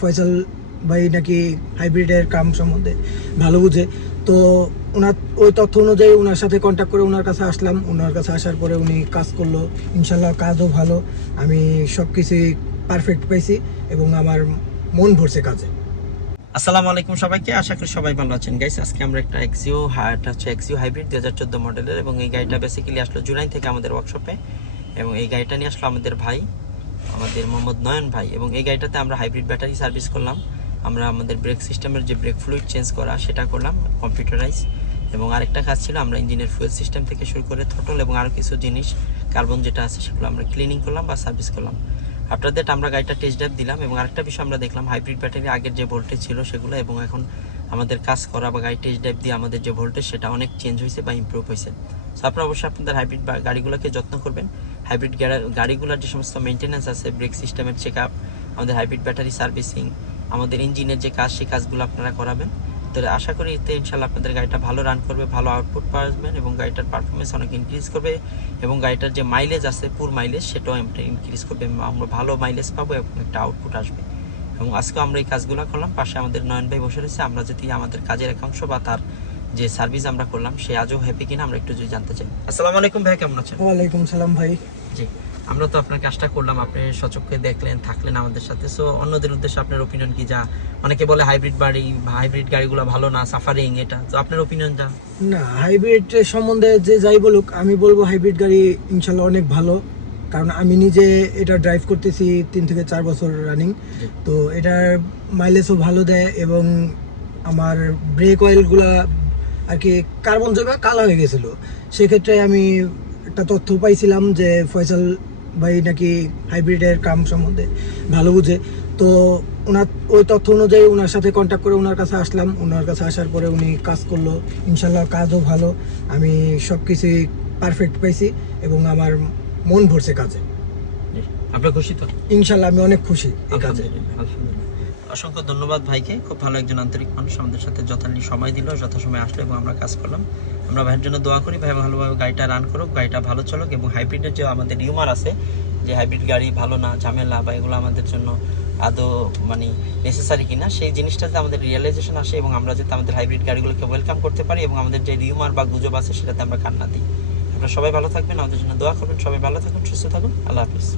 ফয়সাল ভাই নাকি হাইব্রিডের কাম সম্বন্ধে ভালো বুঝে, তো ওনার ওই তথ্য অনুযায়ী ওনার সাথে কন্ট্যাক্ট করে ওনার কাছে আসলাম। ওনার কাছে আসার পরে উনি কাজ করলো, ইনশাল্লাহ কাজও ভালো, আমি সব কিছুই পারফেক্ট পাইছি এবং আমার মন ভরছে কাজে। আসসালামু আলাইকুম সবাইকে, আশা করি সবাই ভালো আছেন গাইস। আজকে আমরা একটা এক্সিও হাইব্রিড 2014 মডেলের, এবং এই গাড়িটা বেসিক্যালি আসলো জুলাই থেকে আমাদের ওয়ার্কশপে, এবং এই গাড়িটা নিয়ে আসলো আমাদের ভাই, আমাদের মোহাম্মদ নয়ন ভাই। এবং এই গাড়িটাতে আমরা হাইব্রিড ব্যাটারি সার্ভিস করলাম, আমরা আমাদের ব্রেক সিস্টেমের যে ব্রেক ফ্লুইড চেঞ্জ করা সেটা করলাম কম্পিউটারাইজ, এবং আরেকটা কাজ ছিল আমরা ইঞ্জিনের ফুয়েল সিস্টেম থেকে শুরু করে থ্রটল এবং আরও কিছু জিনিস কার্বন যেটা আছে সেগুলো আমরা ক্লিনিং করলাম বা সার্ভিস করলাম। আফটার দ্যাট আমরা গাড়িটা টেস্ট ড্রাইভ দিলাম, এবং আরেকটা বিষয় আমরা দেখলাম হাইব্রিড ব্যাটারি আগের যে ভোল্টেজ ছিল সেগুলো এবং এখন আমাদের কাজ করা বা গাড়ি টেস্ট ড্রাইভ দিয়ে আমাদের যে ভোল্টেজ সেটা অনেক চেঞ্জ হয়েছে বা ইমপ্রুভ হয়েছে। সো আপনারা অবশ্যই আপনাদের হাইব্রিড গাড়িগুলোকে যত্ন করবেন। হাইব্রিড গাড়িগুলোর যে সমস্ত মেনটেন্যান্স আছে, ব্রেক সিস্টেমের চেক আপ, আমাদের হাইব্রিড ব্যাটারি সার্ভিসিং, আমাদের ইঞ্জিনের যে কাজ সেই কাজগুলো আপনারা করাবেন। তো আশা করি এতে ইনশাল্লাহ আপনাদের গাড়িটা ভালো রান করবে, ভালো আউটপুট পাবেন, এবং গাড়িটার পারফরমেন্স অনেক ইনক্রিজ করবে, এবং গাড়িটার যে মাইলেজ আছে পুর মাইলেজ সেটাও ইনক্রিজ করবে, আমরা ভালো মাইলেজ পাবো এবং একটা আউটপুট আসবে। এবং আজকে আমরা এই কাজগুলো করলাম, পাশে আমাদের নয়ন ভাই বসে রয়েছে। আমরা যদি আমাদের কাজের একাংশ বা তার যে সার্ভিস আমরা করলাম সে আজও হ্যাপি কিনা আমরা একটু যদি জানতে চাই। আসসালামু আলাইকুম ভাই, কেমন আছেন? ওয়ালাইকুম সালাম ভাই। জি, আমরা তো আপনার কাজটা করলাম, আপনি সচক্ষে দেখলেন, থাকলেন আমাদের সাথে। সো অন্যদের উদ্দেশ্যে আপনার ওপিনিয়ন কি? যা অনেকে বলে হাইব্রিড গাড়িগুলো ভালো না, সাফারিং, এটা তো আপনার ওপিনিয়ন যা? না, হাইব্রিড সম্বন্ধে যে যাই বলুক, আমি বলবো হাইব্রিড গাড়ি ইনশাল্লাহ অনেক ভালো, কারণ আমি নিজে এটা ড্রাইভ করতেছি 3 থেকে 4 বছর রানিং। তো এটার মাইলেজও ভালো দেয়, এবং আমার ব্রেক অয়েলগুলা আর কি কার্বন জায়গা কালো হয়ে গেছিলো, সেক্ষেত্রে আমি একটা তথ্য পাইছিলাম যে ফয়সাল ভাই নাকি হাইব্রিডের কাম সম্বন্ধে ভালো বুঝে, তো ওনার ওই তথ্য অনুযায়ী ওনার সাথে কন্ট্যাক্ট করে ওনার কাছে আসলাম। ওনার কাছে আসার পরে উনি কাজ করলো, ইনশাল্লাহ কাজও ভালো, আমি সব কিছুই পারফেক্ট পাইছি এবং আমার মন ভরছে কাজে। আপনার খুশি তো? ইনশাল্লাহ আমি অনেক খুশি এই কাজে। অসংখ্য ধন্যবাদ ভাইকে, খুব ভালো একজন আন্তরিক মানুষ, আমাদের সাথে যথারীতি সময় দিল, যথাসময় আসলো এবং আমরা কাজ করলাম। আমরা ভাইয়ের জন্য দোয়া করি, ভাই ভালোভাবে গাড়িটা রান করুক, গাড়িটা ভালো চলুক, এবং হাইব্রিডের যে আমাদের রিউমার আছে যে হাইব্রিড গাড়ি ভালো না, ঝামেলা বা এগুলো আমাদের জন্য আদৌ মানে নেসেসারি কিনা, সেই জিনিসটাতে আমাদের রিয়েলাইজেশন আসে, এবং আমরা যাতে আমাদের হাইব্রিড গাড়িগুলোকে ওয়েলকাম করতে পারি, এবং আমাদের যে রিউমার বা গুজব আছে সেটাতে আমরা কান্না দিই। আপনারা সবাই ভালো থাকবেন, আমাদের জন্য দোয়া করবেন, সবাই ভালো থাকুন, সুস্থ থাকুন, আল্লাহ হাফিজ।